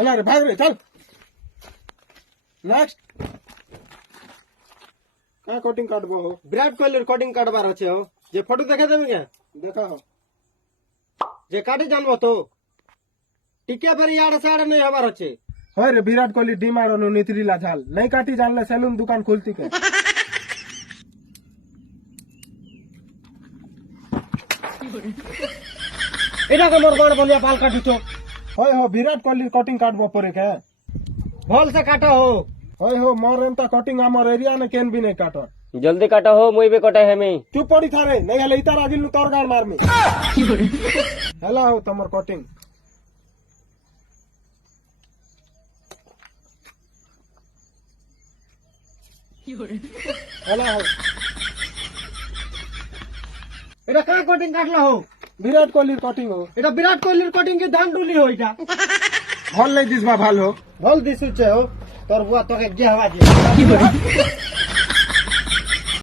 चला रे भाग रे चल नेक्स्ट का कटिंग काटबो हो विराट कोहली कटिंग काटबार अच्छे हो जे फोटो देखे देबे क्या देखा हो जे काटे जानबो तो टिके पर यार साड़ नहीं हबार अच्छे होय रे विराट कोहली डिमार नु नितरीला झाल नहीं काटी जानले सैलून दुकान खुलती के एटा के मोर कोन बलिया बाल काटू तो होय हो विराट कोहली कटिंग काटबो परे के भल से काटो हो होय हो मोर एंता कटिंग हमर एरिया ने केन भी नहीं काटो जल्दी काटो हो मुई भी कटे है मैं चुप पड़ी थारे नहीं हले इतार आजिल नु तोर गाल मार में हेला हो तमर कटिंग हेला हो एटा का कटिंग काटला हो विराट कोहली कटिंग हो एटा विराट कोहली कटिंग के धान डुली हो एटा भल नहीं दिसबा भाल हो भल दिसुचे हो तोर बुआ तो के जे हवा जे